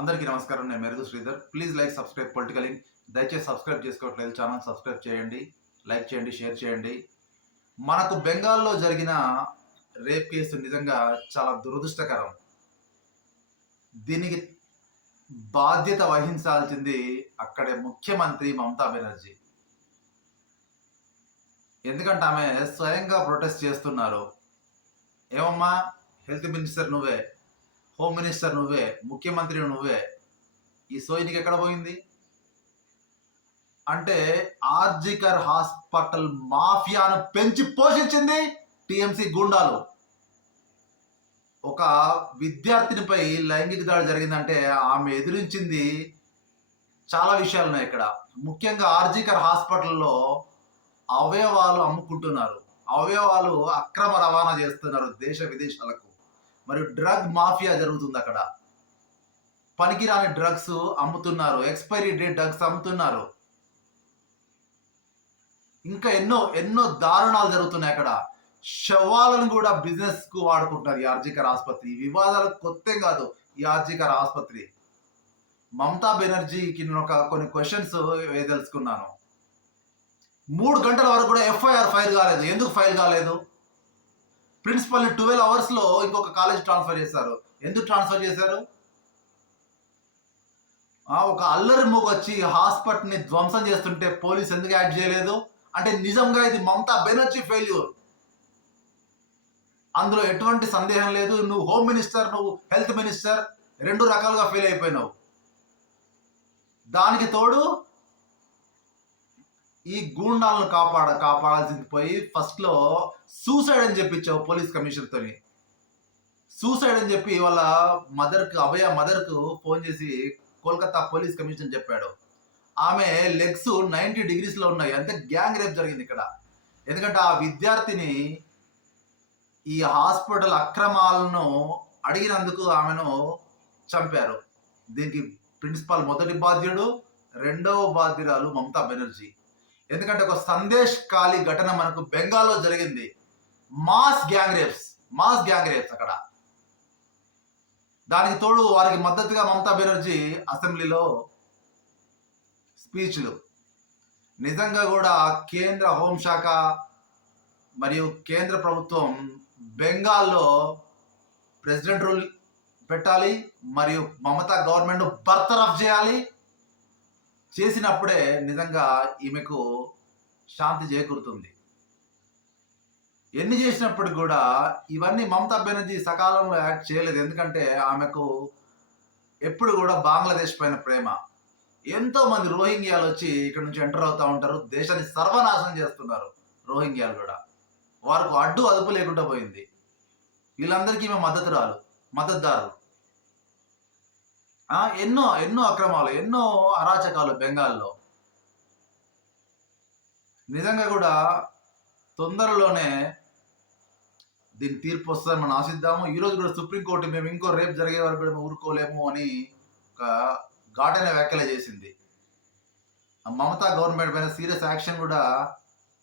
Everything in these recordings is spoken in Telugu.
అందరికీ నమస్కారం. నేను మెరుగు Sridhar. Please like, subscribe political in. దయచేసి సబ్స్క్రైబ్ చేసుకోవట్లేదు ఛానల్ సబ్స్క్రైబ్ చేయండి, లైక్ చేయండి, షేర్ చేయండి. మనకు బెంగాల్లో జరిగిన రేప్ కేసు నిజంగా చాలా దురదృష్టకరం. దీనికి బాధ్యత వహించాల్సింది అక్కడే ముఖ్యమంత్రి మమతా బెనర్జీ. ఎందుకంటే ఆమె స్వయంగా ప్రొటెస్ట్ చేస్తున్నారు. ఏమమ్మా, హెల్త్ మినిస్టర్ నువ్వే, హోమ్ మినిస్టర్ నువ్వే, ముఖ్యమంత్రి నువ్వే, ఈ సోయి నీకు ఎక్కడ పోయింది అంటే ఆర్జికర్ హాస్పిటల్ మాఫియాను పెంచి పోషించింది టిఎంసి గుండాలు. ఒక విద్యార్థినిపై లైంగిక దాడి జరిగిందంటే ఆమె ఎదిరించింది చాలా విషయాలు ఉన్నాయి ఇక్కడ. ముఖ్యంగా ఆర్జికర్ హాస్పిటల్లో అవయవాలు అమ్ముకుంటున్నారు, అవయవాలు అక్రమ రవాణా చేస్తున్నారు దేశ విదేశాలకు. మరియు డ్రగ్ మాఫియా జరుగుతుంది అక్కడ. పనికిరాని డ్రగ్స్ అమ్ముతున్నారు, ఎక్స్పైరీ డేట్ డ్రగ్స్ అమ్ముతున్నారు. ఇంకా ఎన్నో ఎన్నో దారుణాలు జరుగుతున్నాయి అక్కడ. శవాలను కూడా బిజినెస్ కు వాడుకుంటున్నారు ఈ ఆర్జికర్ ఆసుపత్రి. వివాదాలకు కొత్త కాదు ఈ ఆర్జికర్ ఆసుపత్రి. మమతా బెనర్జీకి నేను కొన్ని క్వశ్చన్స్ వేయదలుచుకున్నాను. 3 గంటల వరకు కూడా ఎఫ్ఐఆర్ ఫైల్ కాలేదు. ఎందుకు ఫైల్ కాలేదు? ప్రిన్సిపల్ని 12 అవర్స్లో ఇంకొక కాలేజ్ ట్రాన్స్ఫర్ చేశారు. ఎందుకు ట్రాన్స్ఫర్ చేశారు? ఒక అల్లరి మూగ వచ్చి హాస్పిటల్ని ధ్వంసం చేస్తుంటే పోలీస్ ఎందుకు యాడ్ చేయలేదు? అంటే నిజంగా ఇది మమతా బెనర్జీ ఫెయిల్యూర్, అందులో ఎటువంటి సందేహం లేదు. నువ్వు హోమ్ మినిస్టర్, నువ్వు హెల్త్ మినిస్టర్, 2 రకాలుగా ఫెయిల్ అయిపోయినావు. దానికి తోడు ఈ గూండాలను కాపాడాల్సింది పోయి ఫస్ట్లో సూసైడ్ అని చెప్పించావు పోలీస్ కమిషనర్తోని. సూసైడ్ అని చెప్పి వాళ్ళ అభయ మదర్కు ఫోన్ చేసి కోల్కతా పోలీస్ కమిషనర్ చెప్పాడు. ఆమె లెగ్స్ 90 డిగ్రీస్లో ఉన్నాయి. అంతే గ్యాంగ్ రేప్ జరిగింది ఇక్కడ. ఎందుకంటే ఆ విద్యార్థిని ఈ హాస్పిటల్ అక్రమాలను అడిగినందుకు ఆమెను చంపారు. దీనికి ప్రిన్సిపాల్ మొదటి బాధ్యుడు, 2వ బాధ్యురాలు మమతా బెనర్జీ. ఎందుకంటే ఒక సందేశ్ ఖాళీ ఘటన మనకు బెంగాల్లో జరిగింది. మాస్ గ్యాంగ్ రేప్స్ అక్కడ. దానికి తోడు వారికి మద్దతుగా మమతా బెనర్జీ అసెంబ్లీలో స్పీచ్లు. నిజంగా కూడా కేంద్ర హోంశాఖ మరియు కేంద్ర ప్రభుత్వం బెంగాల్లో ప్రెసిడెంట్ రూల్ పెట్టాలి, మరియు మమతా గవర్నమెంట్ బర్తరఫ్ చేయాలి. చేసినప్పుడే నిజంగా ఈమెకు శాంతి చేకూరుతుంది. ఎన్ని చేసినప్పుడు కూడా ఇవన్నీ మమతా బెనర్జీ సకాలంలో యాక్ట్ చేయలేదు. ఎందుకంటే ఆమెకు ఎప్పుడు కూడా బంగ్లాదేశ్ పైన ప్రేమ. ఎంతో మంది రోహింగ్యాలు వచ్చి ఇక్కడ నుంచి ఎంటర్ అవుతూ ఉంటారు, దేశాన్ని సర్వనాశనం చేస్తున్నారు రోహింగ్యాలు కూడా. వారికి అడ్డు అదుపు లేకుండా పోయింది. వీళ్ళందరికీ ఈమె మద్దతుదారులు. ఎన్నో ఎన్నో అక్రమాలు, ఎన్నో అరాచకాలు బెంగాల్లో. నిజంగా కూడా తొందరలోనే దీని తీర్పు వస్తుందని మనం ఆశిద్దాము. ఈరోజు కూడా సుప్రీంకోర్టు మేము ఇంకో రేపు జరిగే వరకు కూడా ఊరుకోలేము అని ఒక ఘాటైన వ్యాఖ్యలు చేసింది. మమతా గవర్నమెంట్ పైన సీరియస్ యాక్షన్ కూడా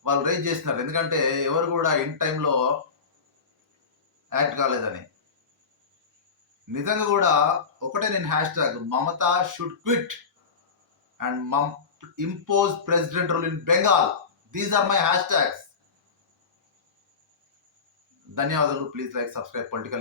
వాళ్ళు రైజ్ చేస్తున్నారు. ఎందుకంటే ఎవరు కూడా ఇన్ టైంలో యాక్ట్ కాలేదని. నిజంగా కూడా ఒకటే నేను hashtag Mamata should quit and impose president rule in Bengal. These are my hashtags. ధన్యవాదాలు. Please like, subscribe political.